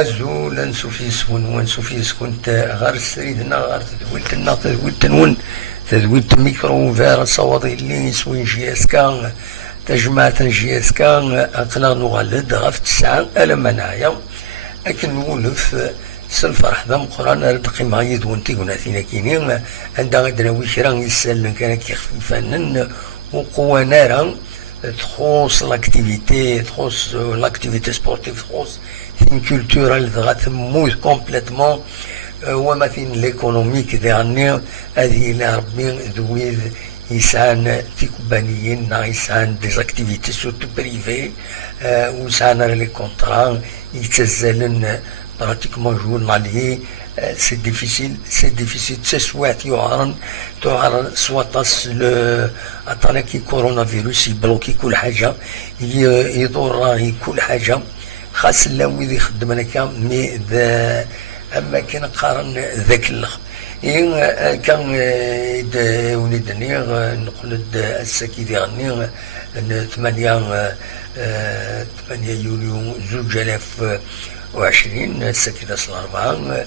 أزول نسوفيسكن ونسوفيسكن غير سريدنا غير تدويلتنا تدويلتنون تدويلت ميكرو فير صوادي اللي يسوي جياسكا تجمعت جياسكا أقنا نغلد غف 9 ألمنايا أكن نولف سالفرح ذا مقران ردقي ما يدون تيقنا ثينا كينين عندها غدنا ويشران يسال كان كيخفيفانن وقوة نارا تخص لاكتيفيتي تخص لاكتيفيتي سبورتيف تخص ثين كولتورال دغا تموت كومبليتمون ومثلا ليكونوميك ديالنا هذه الى ربي ذويذ يسعان تيكوبانيين يسعان ديزاكتيفيتي سورتو بريفي ويسعان لي كونطرا يتزالن براتيكمون جورنالي سي ديفيسيل تسوات يعرن سواطاس اتاناكي كورونا فيروس يبلوكي كل حاجه يدور راهي كل حاجه خاص لا ويدي يخدم لك مي ذا اما كان قارن ذاك الاخ كان ولدني نقول الساكي ديالني 8 يوليو 2020 الساكي داس الاربعه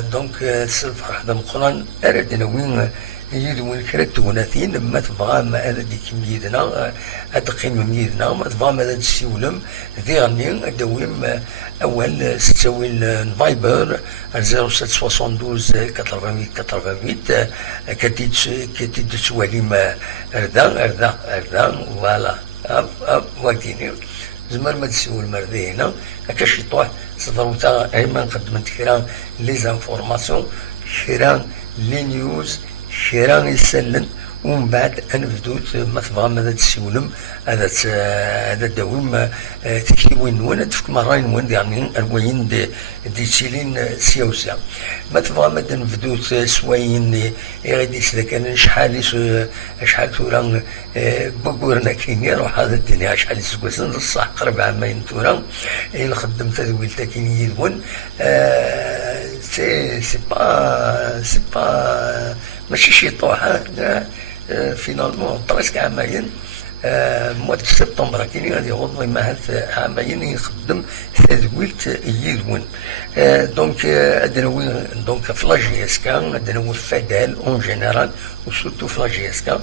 دونك الفرح هذا مقران اردنا وين يدوم الكرت وناثين ما تبغى ما هذا ديك ميدنا ادقيم ميدنا ما تبغى ما هذا السيولم ذي غني دويم اول ستسوي الفايبر 0772 88 88 كتيت تسوالي ما اردا فوالا واكيني زمر ما تسوي المرضي هنا هكا شي طوح صدروتا ايما قدمت كرا لي زانفورماسيون كرا لي نيوز كرا يسلن ومن بعد انا بدوت ما تبغى ماذا تسولم هذا داوم تكتب وين تفك مرين وين يعني الوين دي تسيلين سيوسا ما تبغى ماذا بدوت سوين غادي كان شحال ثورا بقورنا كاين يروح هذا الدنيا شحال سكوسن الصح قرب عامين ثورا نخدم تدويل كاين يدون سي با ماشي شي طوحه فينالمون بريسك عامين مواد سبتمبر كاين غادي يغض ما هاد عامين يخدم تدويلت يدون دونك ادنوي دونك في لاجيسكا ادنوي فدال اون جينيرال وسورتو في لاجيسكا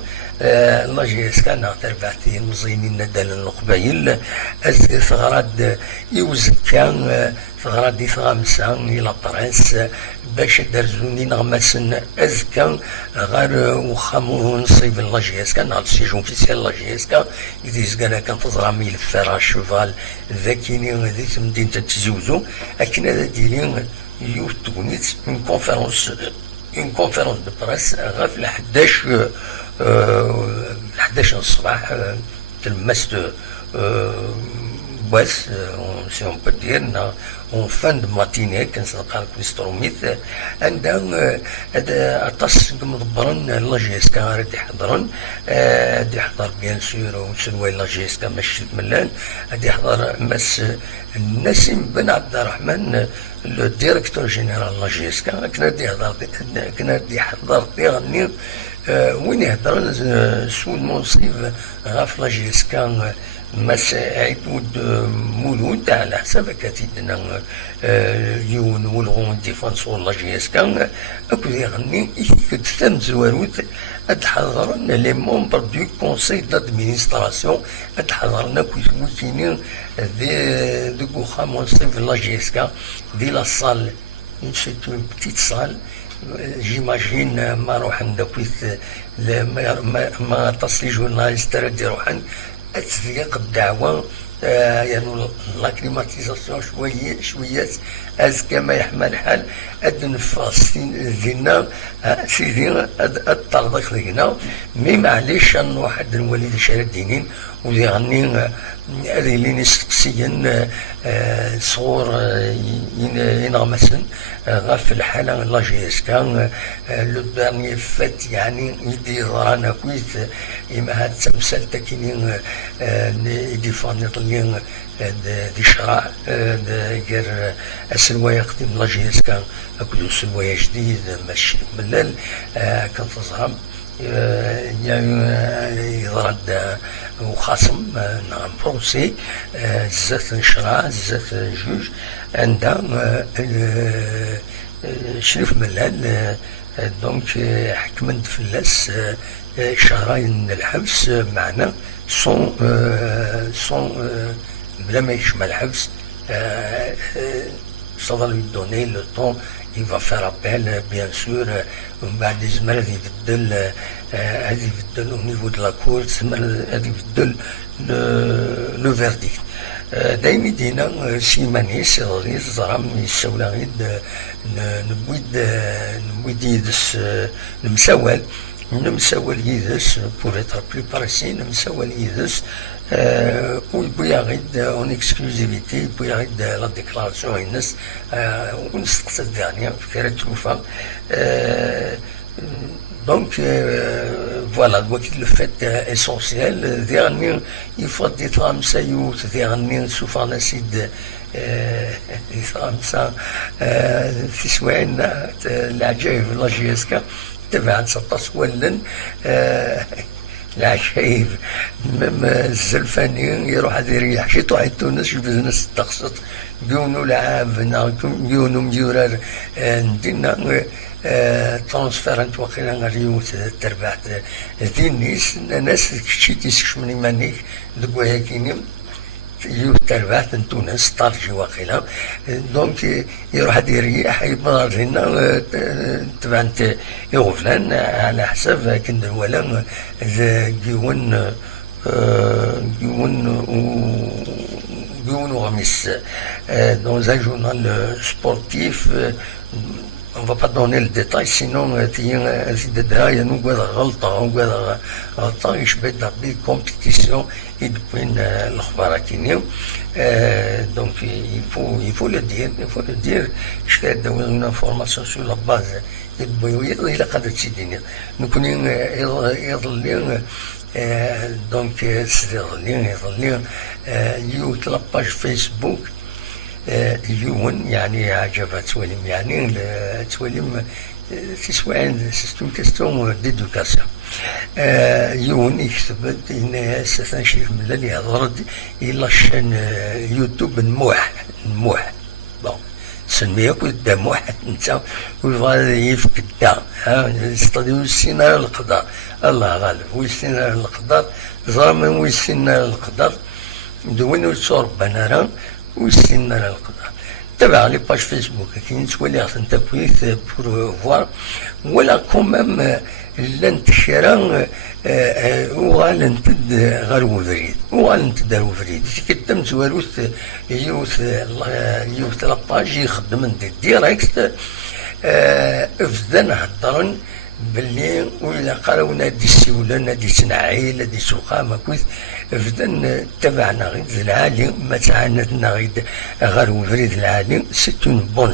لاجيسكا نعترف بعتي مزينين ندال القبايل ثغرات يوزكا ثغرات دي ثغامسا الى برنس باش درزوني نغمسن ازكا غير وخامو نصيب لاجيسكا نهار السيجون فيسيال لاجيسكا يديز كان تزرع ميل فراش شوفال ذاكيني غادي مدينة تزوزو اكن هذا ديالي يوف تونيت اون كونفيرونس دو بريس غاف 11 الصباح تلمست بس si on peut dire en fin de matinée كنسلقى الكوليستروميت عندها أطاس مدبرن لاجيسكا غادي يحضرن غادي يحضر بيان سور وسلوى لاجيسكا ماشي ملان غادي يحضر مس نسيم بن عبد الرحمن لو ديريكتور جينيرال لاجيسكا كان غادي يحضر يغني وين يهضر سو المنصف غاف لاجيسكا مس عيدود مولود على حسب كاتيدنا يون ولغون ديفانسور لاجيسكا اكو يغني كتسم زواروت اتحضرن لي ممبر دو كونساي دادمينستراسيون اتحضرنا كويتينين دي كوخام ونصيف لاجيسكا دي لا صال سيت اون بتيت صال جيماجين ما روح ندويت ما تصلي جورناليست تردي روحن تضيق الدعوة يعني لاكليماتيزاسيون شوية أزكى ما يحمل الحال أدنفاس دينا سيدي الطردق دينا مي معليش أن واحد الوالد شارع دينين ودي غني هذه اللي نستقسيا صور ينغمسن غاف الحالة لاجيسكا لو دارني فات يعني يدي ضرانا كويت إما هاد تمثال تاكينين يديفاني طليين دي شراع غير السلوايا قديم لاجيسكا أكدو سلوايا جديد ماشي ملال كنتظهم يضرد وخاصم نعم بروسي زات نشرع زات جوج عندها شريف ملال دونك حكمت فلاس شهرين الحبس معنا سون بلا ما يشمل الحبس ça va lui donner le temps, il va faire appel bien sûr ومن بعد يزمر هذه يبدل au niveau de la cour هذه يبدل لو فيرديكت دايما دينا سيماني سيغري زرام يساولا غيد نبويد يدس المساول يدس pour être plus précis نمساول يدس ويبغيد اون اكسكلوزيفيتي يبغيد لا ديكلاراسيون الناس ونستقصد الدنيا في كرة توفى donc voilà donc le fait essentiel dernier il faut être un sayou dernier سوف نسيد خمسة في سوين العجائب لاجيسكا تبعا 16 ولن العشايب مم الزلفاني يروح هذا يريح شي طوع تونس شوف الناس تقصد بيونو لعاب بيونو مديورار ندينا ترانسفيرنت وقيلا غريوت تربعت دينيس ناس كشي تيسكشمني مانيك دقوها كينيم يوت تربعت من تونس طارجي وقيلا دونك يروح هذا يريح يبرر لنا تبعت يغفلان على حساب كند ولا جيون غميس dans un journal sportif on va pas donner le détail sinon تيجي نقول غلطة يشبه دابي كومبيتيسيون يدبين الأخبار كينيو donc il faut le dire je vais donner une information sur la base إلا قادر تسيديني نكون يظلين donc يظلين يوت لاباج فيسبوك يون يعني عجبها تواليم يعني تواليم تسوين سيستم كاستون ديدوكاسيون يون يكتب الناس تنشيف من اللي هضرد إلا شان يوتيوب نموح بون سميه قدام واحد انت ويبغى يفك الدار يستطيع السيناريو القدر الله غالب ويسيناريو القدر زرما ويسيناريو القدر دون وتصور بنارا ويسيناريو القدر تبع لي باج فيسبوك كاين تولي انت بويت بور فوار ولا كومام لانتشارا وغالنتد غير وفريد وغالنتد غير وفريد كتم تواروث يوث لاباج يخدم ديريكت افدان هضرن باللي ولا قراو نادي السيوله نادي سنعيل نادي سوقا كويس فدان تبعنا غير العالي ما تعاندنا غير وفريد العالي سي اون بون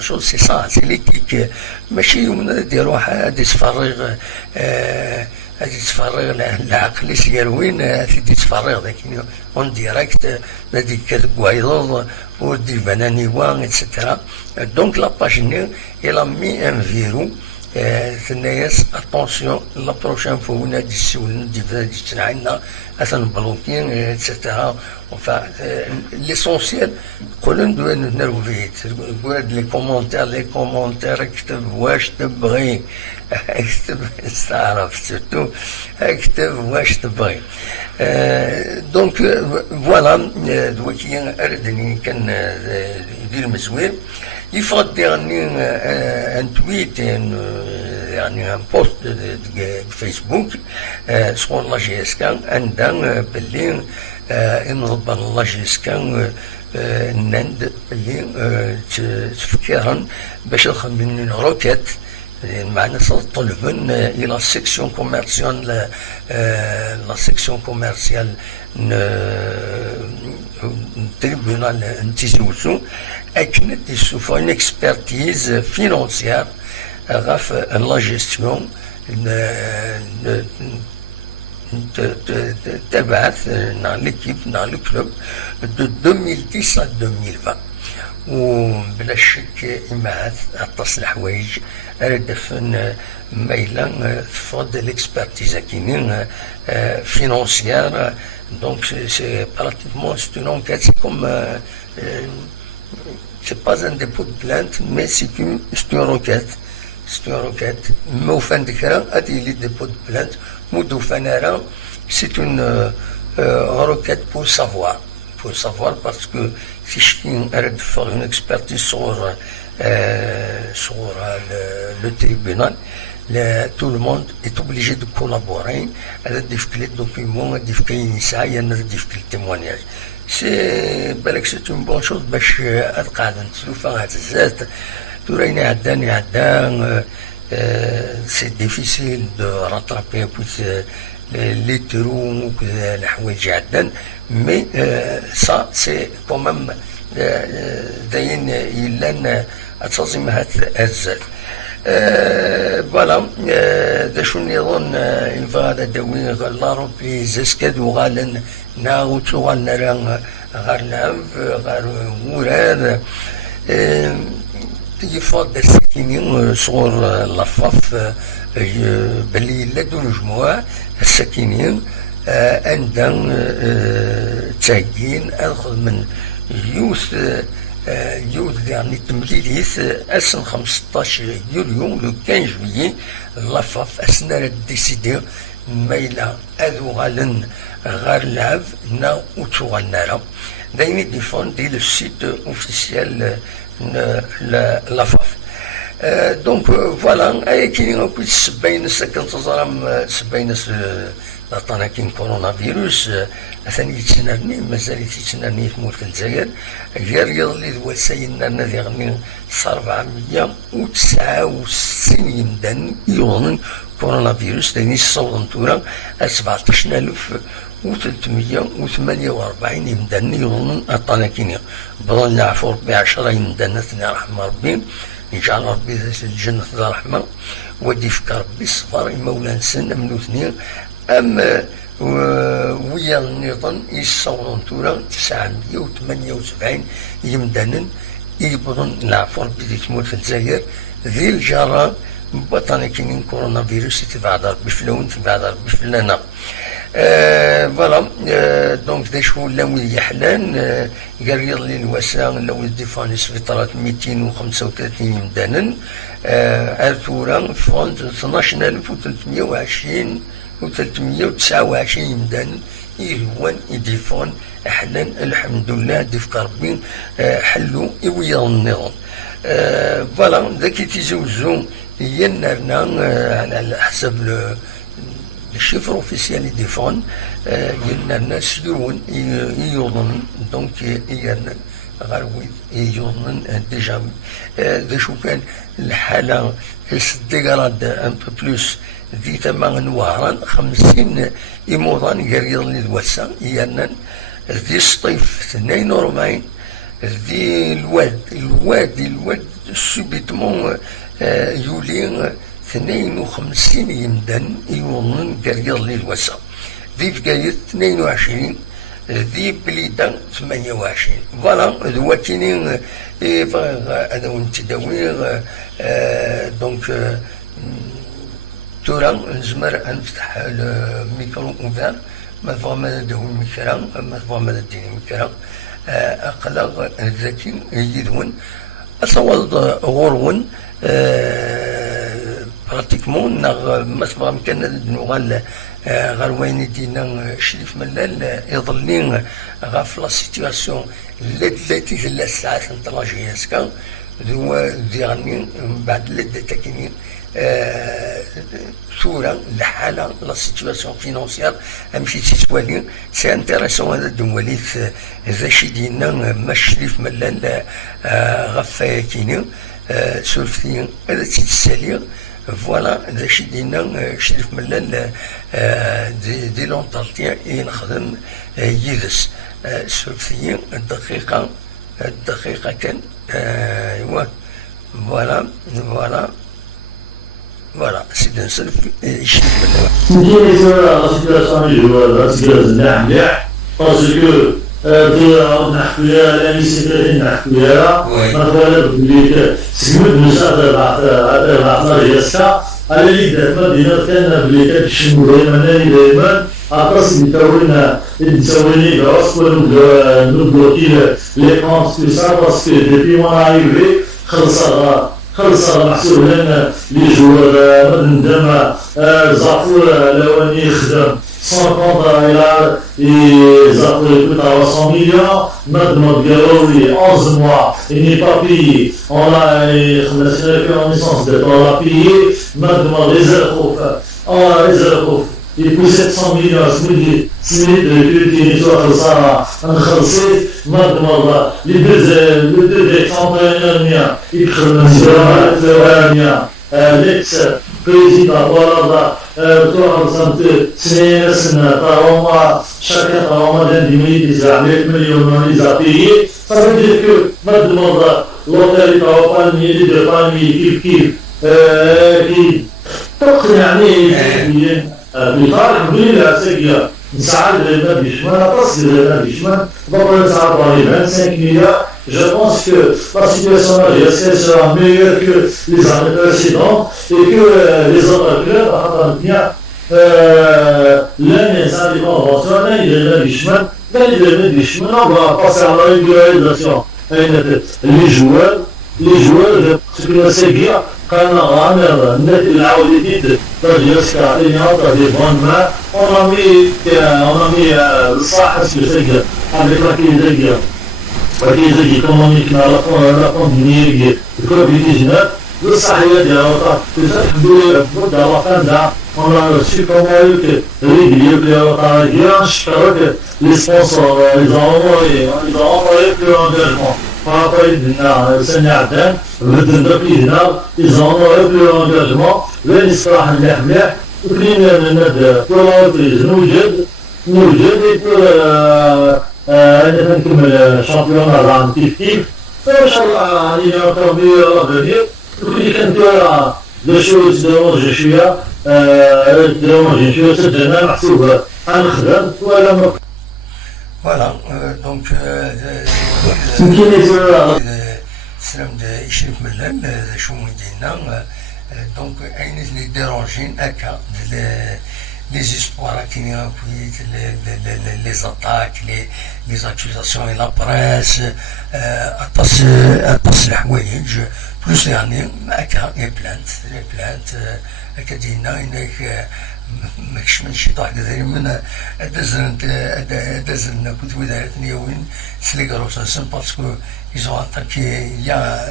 شوز سي سا سي ليتيك ماشي يوم يروح هادي تفرغ العقل يسيروين هادي تفرغ ذاك اون ديريكت نادي كتبوايض ودي بناني وان اتسيتيرا دونك لاباج الى مي ان فيرو الناس اتونسيون لا بروشين فوا نادي السيول دي فادي تنعينا اثن بلوكين اتسيتيرا enfin l'essentiel قولن دوين نروفيت قول لي كومونتير اكتب واش تبغي اكتب استعرف سيرتو اكتب واش تبغي دونك فوالا دوكي اردني كان يدير مزوير يفضل ان تويت يعني ان بوست فيسبوك سكون لا جي اس كان عندنا باللي نضبط الله جيسكان نند اللي تفكيرا باش نخمم روكيت معنا طلبن الى سيكسيون كوميرسيال لا سيكسيون كوميرسيال تريبونال انتيزوسو اكن يسوف ان اكسبرتيز فينانسيير غاف لا جيستيون تبعث dans l'équipe, dans le club de 2010 à 2020 وبلا شك إما أطاس الحوايج أراد فن ميلا تفضل ليكسبرتيز كاينين فينونسيير. دونك سي براتيكمون سي اون انكيت سي كوم سي با ان ديبو دو بلانت مي سي اون روكيت. سي اون روكيت موفان ديكرا هادي لي ديبو دو بلانت مودو فنارا سي اون روكيت بور سافوار. Pour savoir parce que si je arrête de faire une expertise sur le tribunal, tout le monde est obligé de collaborer à la difficulté de documents, à la difficulté à la difficulté témoignage. C'est une bonne chose باش قاعد نشوف هاد الزات توريني عدان سي ديفيسيل دو راترابي les trous les حوايج عدن مي ça c'est quand même داين يلان تصميم هاد الزات. فوالا دا شو نظن يفغادا داوي لا روبريز اسكادو غالن ناغوتو غالنا غار لعب غار وراد يفضل الساكنين صغور لافاف بلي لدو الجموع الساكنين عندهم تاقين اخذ من يوث يعني تمليليث اسن 15 يوليو لو 15 جويي لافاف اسنا ديسيدي مايلا اذو غالن غار لعب نا اوتو غالنارا دايما ديفون دي لو سيت اوفيسيال لافاف. دونك فوالا اي كاين كل سباين سكن تزرم سباين عطانا كاين كورونا فيروس ثاني يتسنرني مازال يتسنرني في مولك الجزائر غير يظل ذو سيدنا الذي غني 469 يمدان يظن كورونا فيروس ثاني صوت تورا 17348 يمدان يظن عطانا كاين بظن نعفو ربي 10 يمدان ثاني رحمه ربي إن شاء الله ربي الجنة ذا رحمة ودي فك ربي الصفار مولانا سن من اثنين أما ويا النظام يصورون تورا 978 يمدانا يبغون العفو ربي ذي تموت في الجزائر ذي الجرى بطاني كاينين كورونا فيروس تبعد ربي فلون تبعد ربي فلانا. فوالا دونك دا شو لاوي يحلان قال لي الوساء لاوي ديفاني سبيطارات 235 يمدانا ارتورا فوند 12320 و 329 يمدانا يهوان يديفون احلان الحمد لله ديفك ربي حلو ويا النظام. فوالا ذاك تيزوزو ينرنا على حسب الشيفر اوفيسيال يديفون يلنا الناس يوضن دونك يرنا غاروي يوضن ديجا ذا شو كان الحالة ديغراد ان بو بلوس ذي تما نوارا 50 يموضان غير يظل الوسا يرنا ذي الصيف 42 ذي الواد سوبيتمون يولي 52 يمدان يوضن قريض لي الوسا ذي بقايت 22 ذي بليدان 28. فوالا ذواتيني هذا ونتداوي دونك تورا نزمر نفتح الميكرو اوفير ما تبغى ماذا دهو الميكرا ما تبغى ماذا ديني الميكرا اقلق ذاتي يدون اصوات غورون براتيكمون ما تبغى مكان نوغال غير وين دينا شريف ملال يظلين غاف لا سيتياسيون التي ثلاث ساعات نتراجع ياسكا ذي غني بعد لدى تاكينين ثورة الحالة لا سيتياسيون فينونسيال امشي تتوالي سي انتيريسون هذا الدواليث ذا شي دينا ما شريف ملال غاف كينين سولفتين هذا تيتسالي. فوالا ذا شي دينا شريف ملال دي لونطالتيان ينخدم يدس سولفتين الدقيقة كان ايوا فوالا سيدي نسلف شريف ملال. نجي نسوي لا سيتياسيون اللي هو لا سيتياسيون مليح مليح باسكو نحكيها لا نسيت نحكيها وي. مثلا بلي سمد نشاط العقل يسكا على اللي دات مدينة كان بلي كتشمو دايما أقص يتوينا يتسويني غاس نبلوكي لي كونت تو سا باسكو ديبي مون arrivé خلص محسوب لنا لي جوار ندم زعفور لواني يخدم 150 إلى زعفور يكون 300 مليون مدمر قالوا 11 mois il n'est pas payé on a en licence de on l'a payé مدمر رزق et puis 700 millions سميت كيلتيني شو خلصانة نخلصيت مدمر les deux des يدخل ثوانية l'ex président voilà توصل سنة طاوما chacun طاوما d'un des عملية مليون les a payés ça veut dire que مدمر l'hôtel طاوما palmier de palmier كيف يعني بطال الحمد لله ساقية نساعد لنا بيشمان أتصل لنا بيشمان ضروري نساعد ضريبا 5 مليار je pense que la situation algérienne sera meilleure que les années précédentes et que les autres clubs à bien l'un des indépendants لنا بيشمان لنا بيشمان on va passer à la régularisation les joueurs ce que la ساقية كان غامر النادي العودي جديد تجلس كاعطيني في بونما ونامي الصاحب سجل avec la économique la pandémie le Covid-19 الصحية ديالها الحمد لله بدا وقتنا on a reçu comment que régulier نشكرك les sponsors ils ont envoyé le engagement فايدنا سنة عدان بدنا بيدنا إذا نوعد الانجاجمون وين يصلاح مليح وكلينا ند كولوريز نوجد أنا نكمل شامبيون ران كيف إن شاء الله علينا طبيعي غادي وكلي كنت دو شوز دونجي شوية سجلنا محسوبة غنخدم ولا Voilà, donc سلام يشرف ملان شو مدينا donc أين ديرونجين هكا les histoires qui les attaques, les accusations et la presse, أتصل حوايج plus يعني هكا les plaintes هكا دينا إنك ماكش من شي طاح كذا من دازلنا كنت ودارتني وين سليكارو سنسن باسكو ils ont attaqué il y a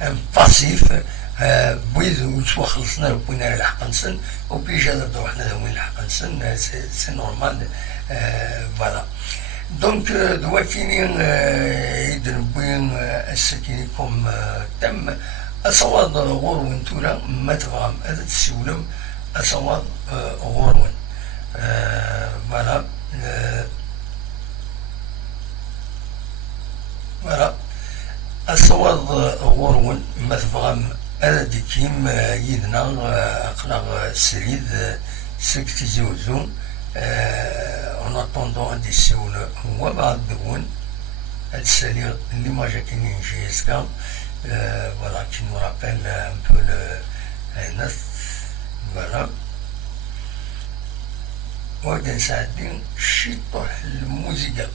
un passif بغيت توا خلصنا بغينا نلحق نسن وبيجا نبداو حنا وين نلحق نسن سي نورمال فوالا دونك دوا كاينين يدربين السكينكم تم أصوات غورون تولا ما تفهم هذا السولم أصوات غورون فوالا فوالا أصوات غورون ما تفهم هذا ديكيم يدنا قناغ سريد سكتي زوزو en attendant un dissoul هو بعد دون السرير اللي ما جا كاينين جيسكا voilà, qui nous rappelle un peu le NF, voilà. وبعدين ساعدين شيطة الموسيقى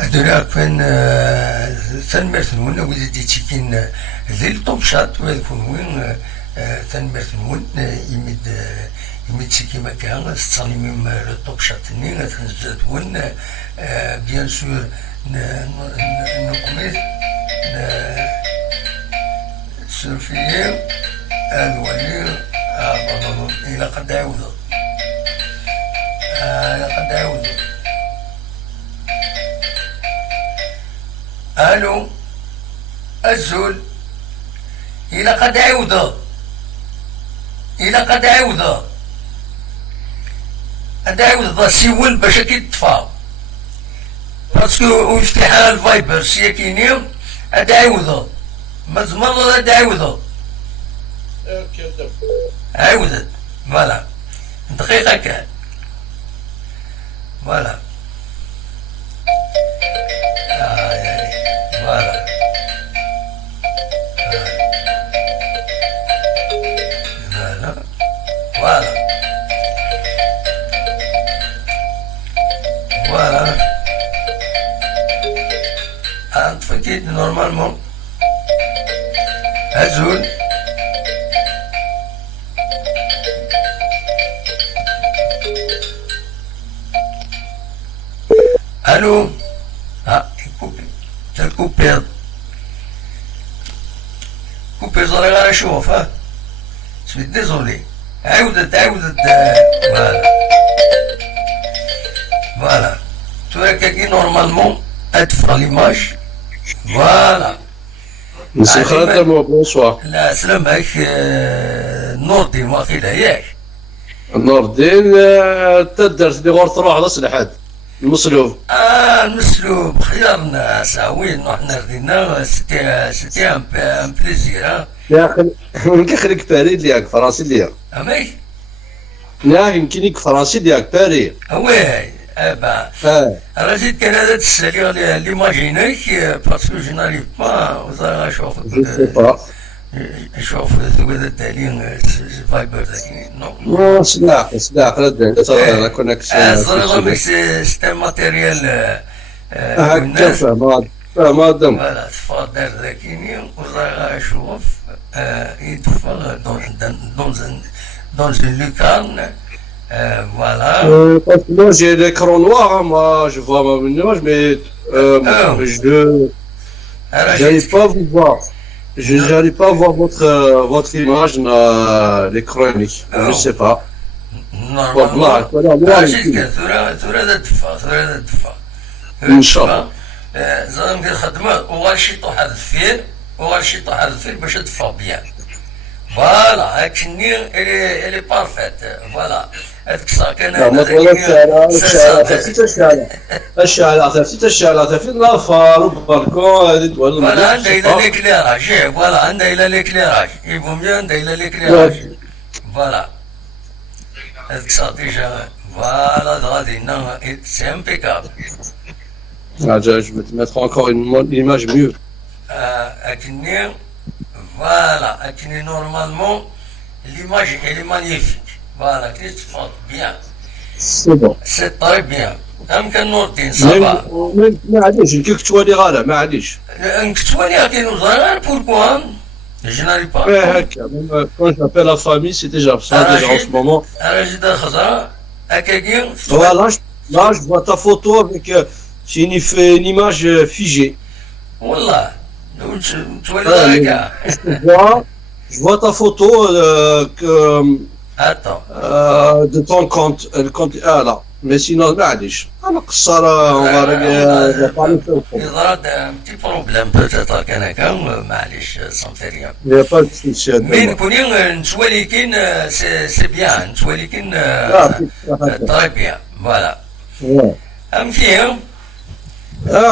هذولا كان تنمرت نون ولدي تيكين ذي الطوب شات ويكون وين تنمرت نون يمد تيكي مكان تصاني من الطوب شات ني تنزد وين بيان سور نقمت سورفيه الولي إلى قد عوض لقد عوض الو الزول إلى قد عوض إلى قد عوض قد عوض سيول باش كيطفى باسكو افتتاح الفايبر سياكيني قد عوض مزمر قد عوض عوضت فوالا دقيقة كان فوالا فوالا فوالا فوالا فوالا نطفكيت نورمالمون هزول الو كوبي صار غير اشوف سوي ديزولي عاودت فوالا توراك كي نورمالمون ادفع ليماج فوالا مسخرة بونسوار. لا سلامك نوردي واخيلا ياك نور الدين تدرت لي غور تروح على سلحات المسلوب. المسلوب خيارنا ساوين وحنا ردينا سيتي ان بليزير يا اخي يمكن خليك باري ديالك فرنسي ديالك. امي لا يمكنك فرنسي ديالك باري. وي ابا راه زيد كان هذا تسالي ليماجينيك باسكو جو ناريف با وزا شوف شوف هذا التعليم فايبر ذاك نو سلاح لا كونيكسيون صراحه سيستم ماتيريال هكا فما دم فوالا تفاضل ذاكيني وزا شوف يدفع dans une lucarne. Voilà. Parce que moi j'ai l'écran noir, hein, moi je vois ma image, mais j'arrive pas à vous voir. J'arrive pas à voir votre image dans l'écran unique. Je sais pas. Normalement. Voilà. إن شاء الله. زعما ندير خدمة وغنشيط واحد الفيل باش تدفع بيان. فوالا هاكني الي بارفيت فوالا هذيك الساعة كان الشعلة في النافار والبالكون هذه فوالا عندها إلى ليكليراج فوالا عندها إلى ليكليراج يبو ميو عندها إلى ليكليراج فوالا هذيك الساعة ديجا فوالا غادي هنا سي امبيكابل. Je vais te mettre encore une image mieux. هاكني Voilà, normalement, l'image elle est magnifique. Voilà, Christophe, bien. C'est bon. C'est très bien. يمكن نورتين صافا. معليش كيف تولي غالا معليش. انك تولي غادي غير بوركوا je n'arrive pas. هكا quand j'appelle la famille c'est déjà ça déjà en ce moment. راجل خزا هكاكي. Voilà, là je vois ta photo avec c'est une image figée. والله. Je vois ta photo de ton compte, le compte là. Mais sinon, معليش. أنا قصارى يضرب petit problème peut-être كان هكا معليش ça me fait rien. Il n'y a pas de souci. Mais نكوني نسوالي كين c'est bien نسوالي كين très bien voilà. فيهم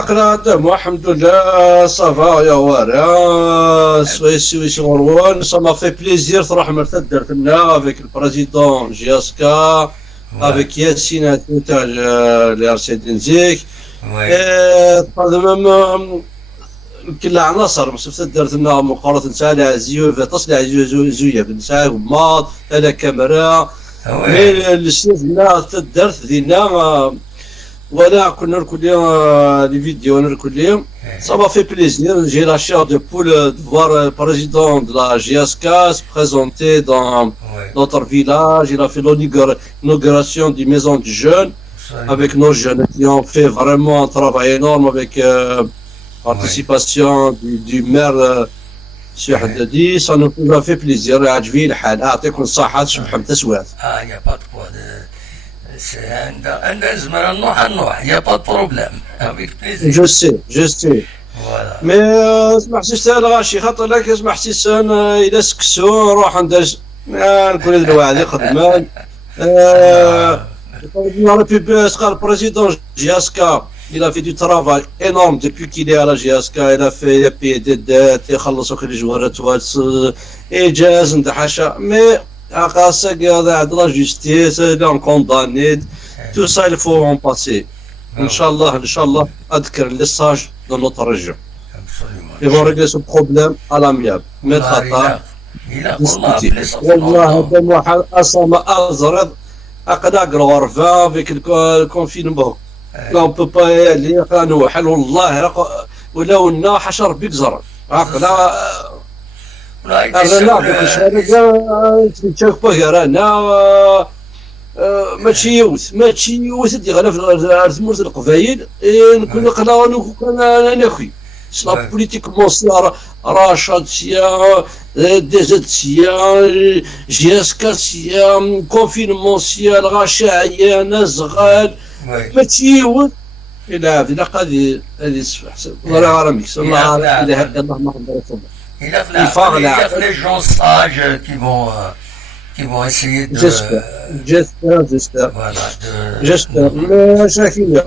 قناة الحمد لله صافا يا وارا سويسي مروان ça m'a fait plaisir صراحة مرتد درتنا avec le président GSK avec Yassine تاع الارشاد نزيك كل عناصر مسافة درتنا مقارنة تاع العزيو تصل العزيو زويا بن ساعة وماض تاع كاميرا الشيف لا تدرت دينا voilà, كنا نركو ليهم les vidéos, نركو ليهم. Ça m'a fait plaisir. J'ai la chair de poule de voir le président de la GSK se présenter dans notre village. Il a fait l'inauguration d'une maison du jeune avec nos jeunes qui ont fait vraiment un travail énorme avec participation du maire Monsieur Haddadi. Ça nous a fait plaisir. عجبي الحال. يعطيكم الصحة. سبحان تسوات. يا با دو كوا عندنا زمرة نروح يا با دو بروبليم افيك بليزير. جو سي. فوالا. مي اسمح سيستان غاشي خاطر لك اسمح سيستان إذا سكسو نروح ندز نكون هذا الواحد يخدم. Le président GSK, il a fait du travail énorme depuis qu'il est à la GSK. Il a fait payer des dettes, il a fait les joueurs et jazz, mais à la justice, il est condamné. Tout ça, il faut en passer. Inch'Allah, adkir les sages dans notre région. Ils vont régler ce problème à l'amiable. Mais أقدر غرفة avec le confinement. Là on peut pas y aller. نوحل والله ولو لنا حشر بك زرع. هكذا. أنا تشوف بقرانا ماشي يوث دي غنا في ثمرة القبائل نكون قنا ناخي. La politique mondiale, rachat, des GSK, confinement, rachat, نزغال ماتيود إلى هذه قضية هذه ولا عرميكس الله عارف إلى هذا الله ما قدر يفضل. Il y a les gens sages qui vont essayer de. J'espère. Voilà. J'espère. Mais chacun.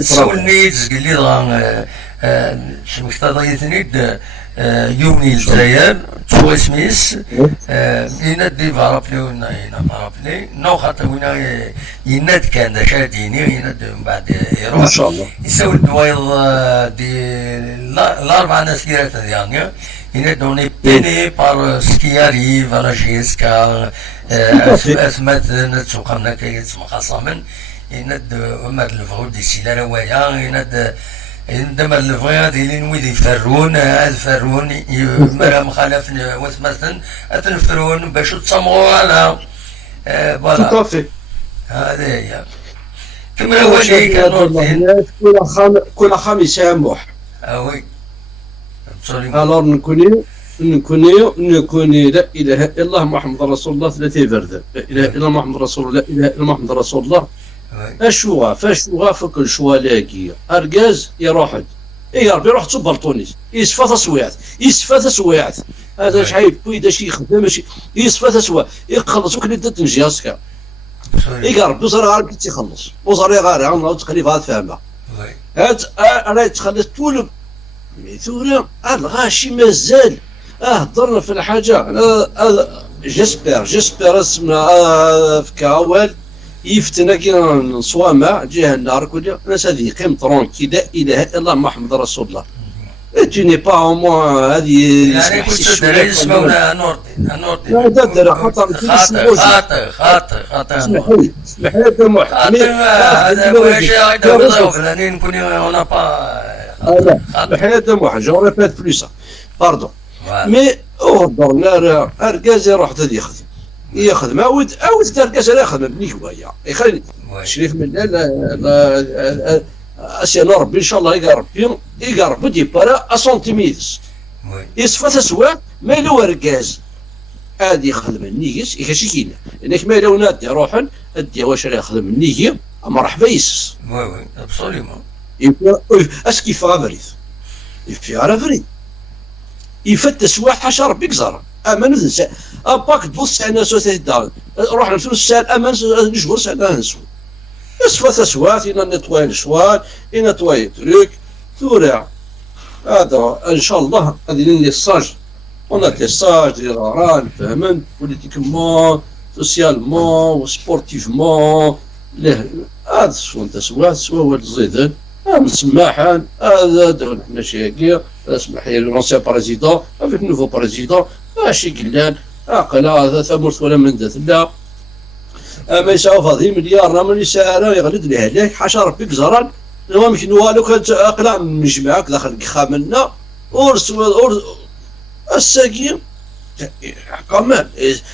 سولني تقولي راه شي مقتضيات يوني الجزائر تو سميس ينادي بارابلي ونا بارابلي نو خاطر ونا يناد كان شاديني يناد من بعد يروح ان شاء الله يساوي الدوايض دي الاربع ناس كيرات ديالنا يناد اوني بيني بار سكي اريف على جيسكا اثمات نتسوقنا كيتسمى خاصه يناد عمر الفغول دي سيلا روايا يناد عندما الفغول ديال نويد يفرون الفرون مرا مخالف وثمثن اتنفرون باش تصمغوا على فوالا هذه هي كما هو اللي كانوا كل خامس يسامح وي الور نكوني لا اله الا الله محمد رسول الله ثلاثه برده لا اله الا محمد رسول الله لا اله الا محمد رسول الله اشوغا فاشوغا فك الشوا لاقيه ارجاز يروحد يا ربي روح تصبر تونس يصفى تسويعت هذا شعيب ويدا شي يخدم شي يصفى تسويعت يخلص وكل دات نجياسكا يا ربي وزر عارف تيخلص وزر غير عن تقريبا هاد فاهمه هاد انا تخلص طول ثورة الغاشي مازال هضرنا في الحاجه جيسبر اسمنا في كاول يفتنا كي نصوامع جهه النار كل الناس هذه قيم ترونكي لا اله الا الله محمد رسول الله تجيني با او موان هذه يعني كنت اسمه نوردي لا خاطر اسمح لي دموع هذا واش هذا فلانين نكون انا با اسمح لي دموع جو ريبيت بلوس باردون مي هضرنا اركاز يروح تدي يخدم عاود تركز على يخدم بني شويه يخلي شريف من اسيا ربي ان شاء الله يقرب دي بارا سنتيميتر يصفى تسوى ما لو ركاز عادي يخدم النيس يكاشي كينا انك ما لو نادي روحا ادي واش راه يخدم النيه مرحبا يس وي ابسوليومون اسكي فافريت يفي عرفري يفتش واحد حشر ربي كزر اما ننسى باك دوس انا سوسيتي دار روح نمشيو للسال امان نجبر ساعه نسو يصفى تسوات إنا نتواي الشوال إنا نتواي تروك ثورة هذا إن شاء الله هذه لي ساج on a des sages des راران فهمن بوليتيكمون سوسيالمون وسبورتيفمون له هذا شو تسوات سوا الزيدان مسماحا هذا دغنا حنا شاكير اسمح لي لونسيان بريزيدون افيك نوفو بريزيدون ماشي قلال عقل هذا ثمرت ولا من ذات لا ما يساوي فاضي مليار راه من يساء يغلد لهلاك حاشا ربي بزران هو يمكن والو كان اقلع من مجمعك داخل خامنا ورس الساقي كمان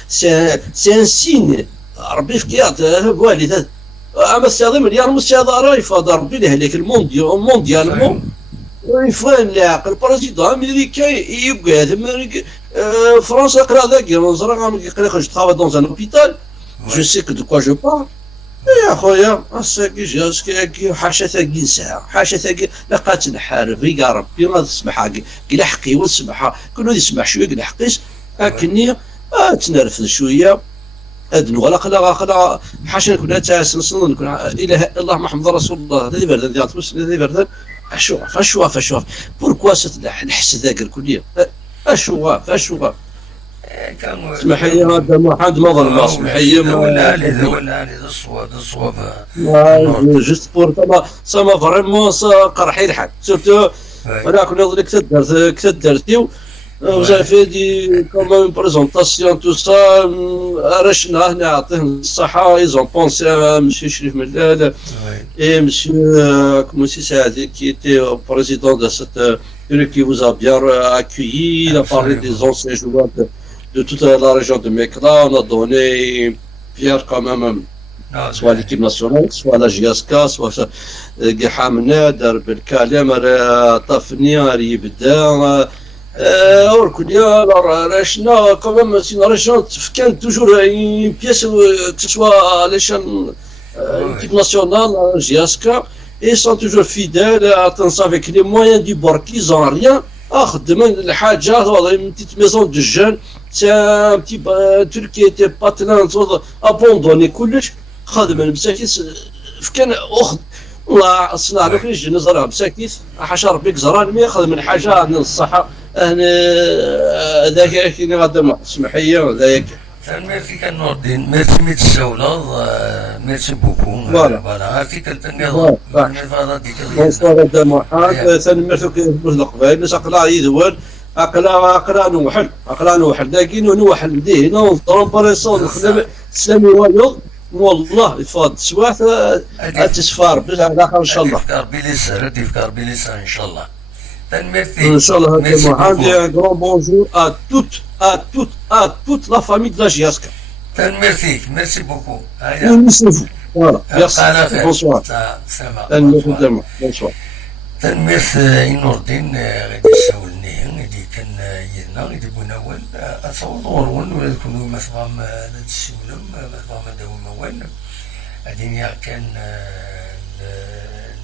سي ان سين ربي فكيات والد اما السياضي مليار مستعد راه يفضل ربي لهلاك مونديالمون ويفهم العقل البريزيدون امريكان يبقى هذا فرنسا قرا ذاك نزرع قرا خرج تخافى دون ان هوبيتال جو سي كو دو كوا جو بار يا خويا الساكي جاسكي حاشا ثاقي نساء حاشا ثاقي لقات نحارب يا ربي ما تسمح قيل حقي وتسمح كل يسمح شويه قيل حقيس اكني تنرفد شويه ادن ولا قلا حاشا كنا تاع سنصن نكون اله الله محمد رسول الله هذه برد هذه برد اشواف بوركوا نحس ذاك الكليه اشواف اسمح لي هذا محمد ما ظلم اسمح لي ولا لي الصواب جست بور سما فريمون قرحي الحال سورتو ولا كنا نظن كتدرتيو vous avez fait quand même une présentation tout ça رشنا هنا نعطيهم الصحة ils ont pensé à monsieur Chérif Mellal et monsieur Moussi Saadi qui était président de cette qui vous a bien accueilli il a parlé des anciens joueurs de toute la région de Mekla on a donné une pierre quand même soit l'équipe nationale soit la JSK soit Gehamna Darb el-Kalem طفني يبدا Orkulia, Rachna, quand même, c'est une région qui a toujours une pièce, que ce soit à l'échelle équipe nationale, JSK, et ils sont toujours fidèles, attention avec les moyens du bord qu'ils n'ont rien. Demain, une petite maison de jeunes, c'est un petit truc qui était pas très abandonné, خادم مساكيس كان والله صنع له كلش نزرع مساكيس حاشا ربي زران ما ياخذ من حاجه عن الصحه انا ذاك كي غادا اسمح لي ذاك ميرسي كان نور الدين ميرسي ميت السولاد ميرسي بوكو فوالا عرفتي كنتني بونسوار هذا محمد ثاني ميرسي القبائل ناس اقلا يدول اقلا نوحل لكن نوحل نديه هنا ونطرمبريسون نخدم سلامي والو والله يفضل سواث تسفار بالاخر ان شاء الله تفكر بليسر ان شاء الله ان شاء الله هذا محمد un grand bonjour à toute la famille de la JSK merci beaucoup voilà merci bonsoir bonsoir تنميث نور الدين غادي يساولني غادي كان يدنا غادي بناول اتصور ضرورون ولا يكونوا مثلا هاد السولم مثلا داوم وين غادي كان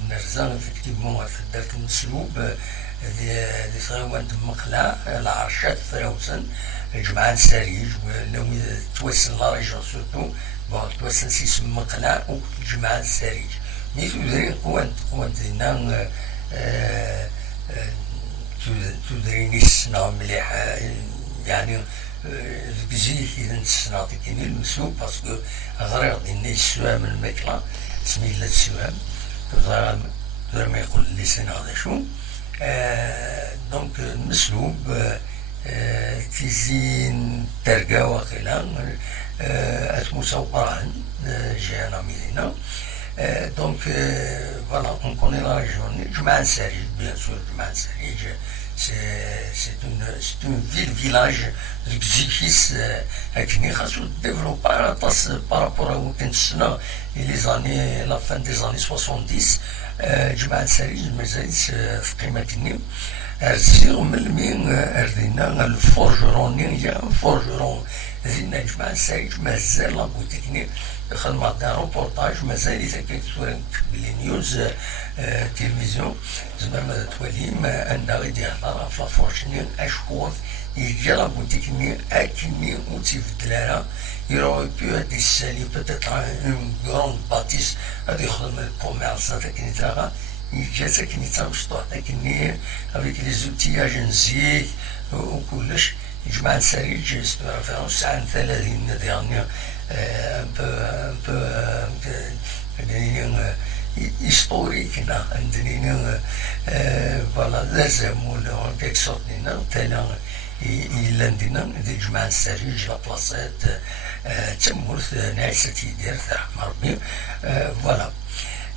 نرزان افكتيفمون دارت المسلوب اللي صغيوان مقلع العرشات ثراوسن الجماعة السريج وناوي توسن لا ريجون سورتو توسن سيس مقلع والجماعة السريج ميتو درين قوانت دينا تدريني السنة مليح يعني الكزيك إذا نتسنى كاين المسلوب باسكو غريض ديني السوام الماكلة سمي الله السوام غير ما يقول اللسان هذا شو دونك المسلوب تيزين ترقا وقيلا أتموسا وقران جانا ميدينا donc voilà, on connaît la région. Juman Sarij, bien sûr, Juman Sarij, c'est une ville-village qui se développe par rapport à Oukinsna et la fin des années 70. Juman Sarij, mais c'est Fkimatini. Erzir Melmin, Erdina, le forgeron, il y a un forgeron. Zina Juman Sarij, mais c'est la boutique. خدمة روبورتاج مازال إذا كانت بالنيوز تلفزيون زعما تواليم أن غادي يهضر في لافورشني أشهر يجي لا بوتيكني أكني موتيف دلالة يروي بيو هادي السالي بتاعت اون كروند باتيس غادي يخدم الكوميرس هذاك تاعها يجي تاكني تاع مشطوح تاكني افيك لي زوتياج نزيك وكلش يجمع السريج سي ريفيرونس ساعة 30 ديالنا un peu historique عندنا voilà لازم ولا quelque sorte تاعنا إلا ندينا دي الجماعة السريج لابلاصات تمورث نعسة يدير رحمة ربي فوالا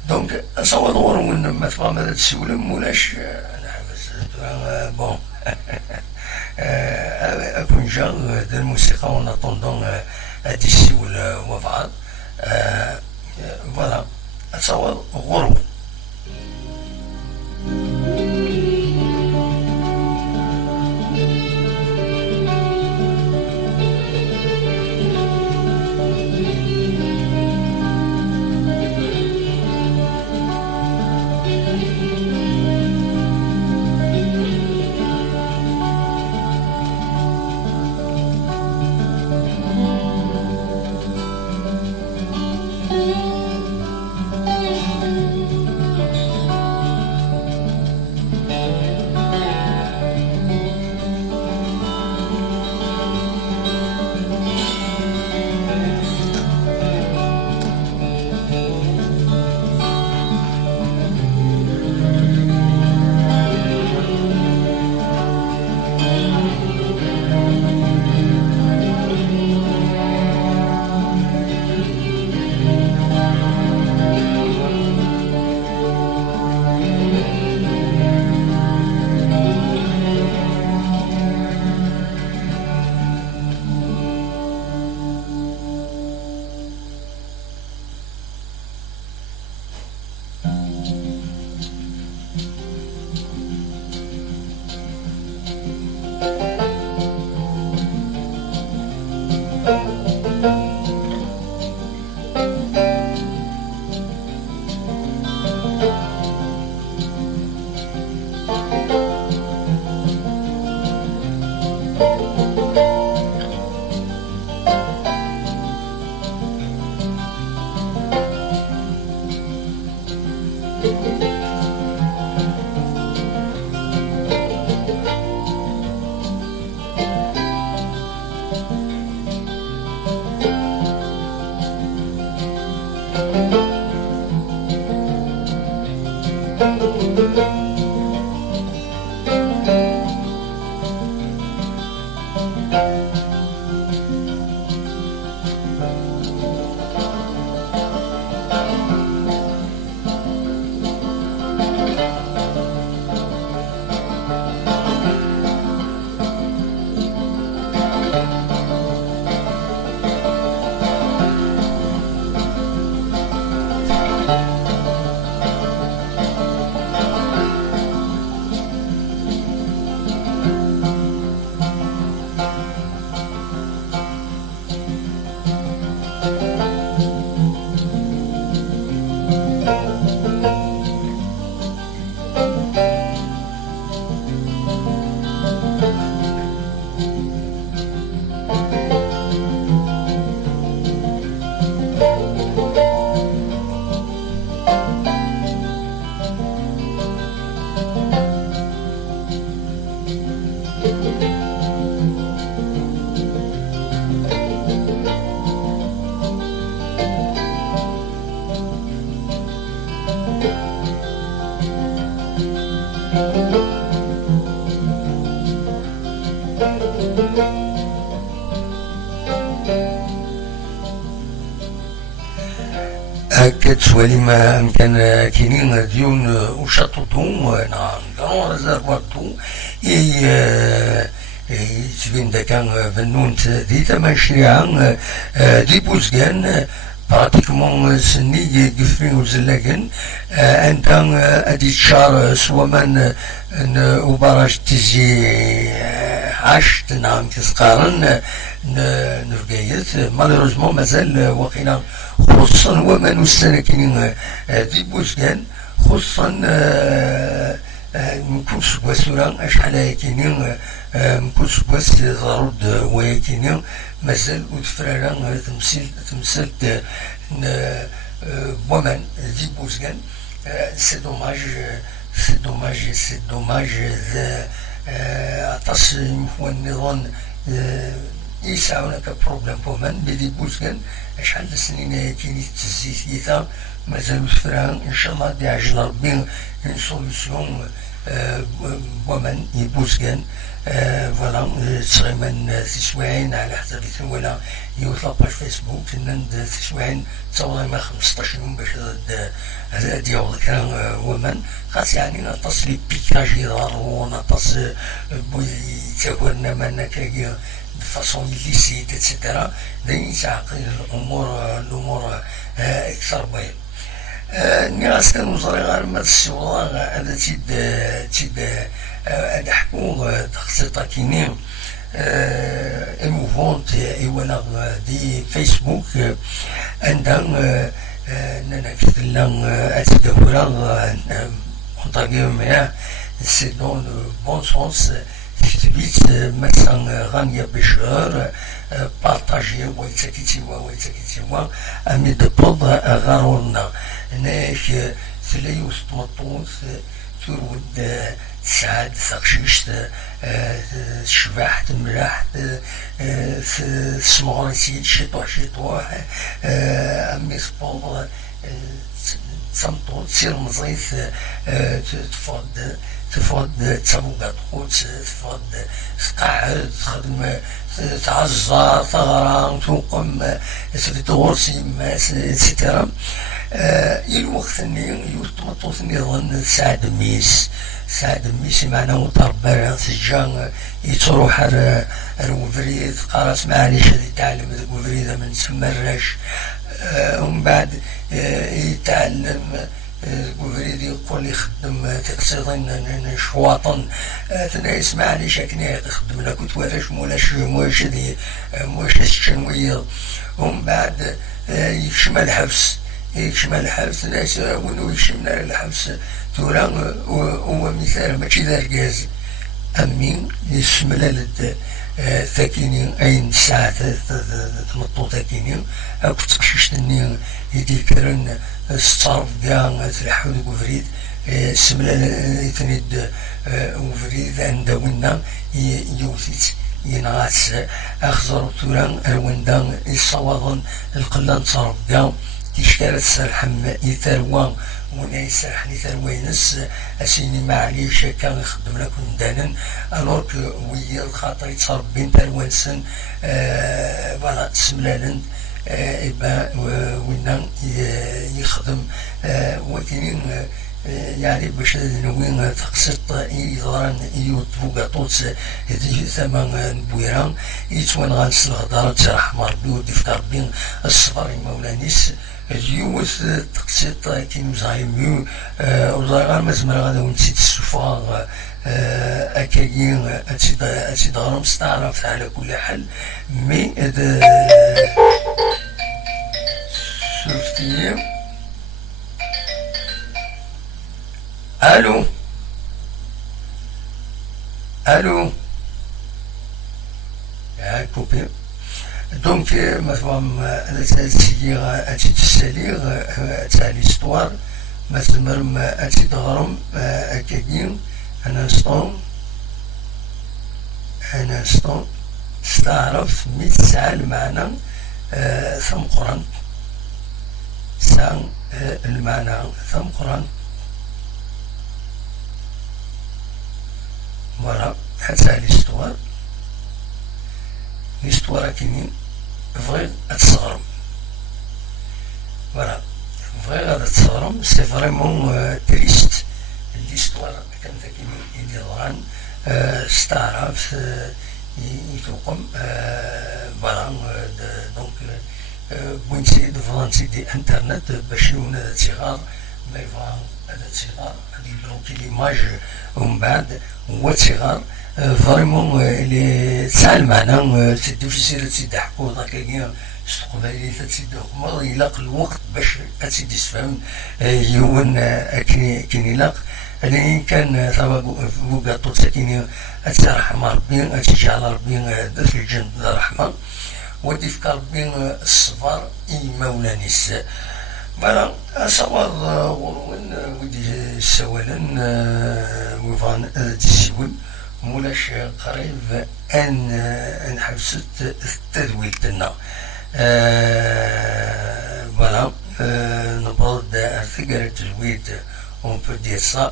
دونك أصور دور من ما تبغى ماذا تسولم مولاش بون أكون جا ديال الموسيقى اون اتوندون هادي السيول وبعض فوالا أتصور غرو كتسوالي ما أمكن كاينين ديون وشاطو دو كانوا ريزرفوار دو تبين دا كان فنونت دي تما شريعة دي بوزكان براتيكمون سني قفرين وزلاكن انت ادي تشار سوامان وبراج تيجي عشت نعم تسقارن نرقايت مالوروزمون مازال وقينا خصوصا وما نستنكين دي بوزكان خصوصا مكون سكواس ورا شحال كاينين مكون سكواس ضرود وياكينين مازال وتفرارا تمثلت ومان دي بوزكان سي دوماج عطاس هو النظام يسعونا كبروبليم بومان بدي بوزكان شحال السنين كاينين تزيثيتا مازال وتفرارا ان شاء الله دي عجل ربي اون سوليسيون ومن يبوزكان فوالا تشغيمان تسوعين على حسب ولا يوثلا باش فيسبوك نند تسوعين تصور ما 15 يوم باش ديال كان ومن خاص يعني نتصل بيكاج يضارون نتصل تاكلنا ما كاكي فاصون ليسيت اتسيتيرا داين تعقل الامور اكثر بين ناس كانوا صغار ما الصور هذا تيد هذا حكو تخصيصا كينين émouvante ايوانا دي فيسبوك عندها نانا كتلا اتدهورا نطاقيو معاه سي دون لو بون سونس تثبيت مثلا غانيا بشهر بارطاجي ويتاكيتيوا امي دو بود غارونا هناك ثلاث مطوط ترود سعد ثقشيشت شباحت ملاحت سمغرتي شطوح امي سبوض تصمتو تصير مزيث تفض تسوق تقوت تفض تقعد تخدم تعزر تغرى توقم تدور سيماس اتسيتيرا الوقت اني يوتمطوط نظن سعد ميس معناه تربى سجان يتروح الوفريد قراس معليش يتعلم الوفريد من سمراش ومن بعد يتعلم الوفريد يقول يخدم تقصيدين شواطن تنايس معليش كنا يخدم لك وتوارش مولاش دي مولاش الشنوية ومن بعد يشمل الحبس ناس ونو يشمل الحبس تورا هو مثال ماشي ذا الجاز امين يشمل ثاكينين اين ساعة تمطو ثاكينين اكو تقشيشتني يديكرن الصرف كاع تلحو ديك وفريد سملا يتنيد وفريد عندنا يوثيت ينغاس اخزر تورا الوندان الصواضن القلان صرف كاع تشكالت سرحم يتروان ونا يسرحني تروينس اسيني معليش كان يخدم لكم دانا الوغ ويا الخاطر يتصربين تروانسن فوالا سملالن إبا وينا يخدم وكاين يعني باش نوين تقسط يضران يوتبو قاطوس ثمن بويران يتوان غانس الغدار تراح مربي وديف كربين الصبر مولانيس يوث تقسط كي مزايميو وزايغار مزمر غادا ونسيت السفار أكاين أتي دارم ستعرف على كل حال مي سوفتي الو يا كوبي دونك مفهوم السيغ أتي تساليغ تاع ليستوار ما تمرم أتي تغرم أكاين ان انستون استعرف ميت ساعة المعنى ثم قران ساعة المعنى ثم قران مرة حتى ليستوار كيني فغير أتصغرم فوالا فغير غادا تصغرم سي فريمون تريست ليستوار كان ذاك يديران استعرف يتوقم فوالا دونك بوينتي دو فرانسي دي انترنت باش يون هذا الصغار ما يفهم هذا الصغار هذه بلوكي ليماج ومن بعد هو صغار فريمون اللي تسعى المعنى سي ديفيسيل تيضحكو هكاكيا استقبالي تيدوخما يلاق الوقت باش تسيدي تفهم يون كين يلاق اللي كان ثوا بوكاطو ساكيني اترحم ربي اتجعل ربي في الجنة الرحمة وديف ربي الصبر مولانيس فوالا أصوات غرون ودي السوالن وفان ديسيون مولاش قريب ان حبست التدويل تنا فوالا نبض ارتقال التزويد on peut dire ça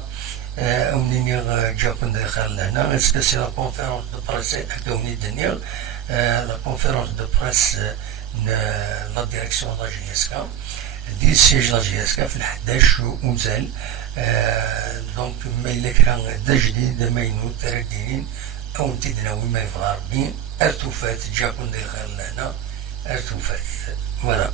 أونيني جاكم داخل لهنا اسكو سي لا كونفيرونس دو بريس أكوني دنيا لا كونفيرونس دو بريس لا ديريكسيون لا جي اس كا دي سيج لا جي اس كا في الحداش ومزال دونك ما إلا كان دا جديد ما ينوض تردينين أو نتدناوي ما يبغى ربي أرتوفات جاكم داخل لهنا أرتوفات فوالا.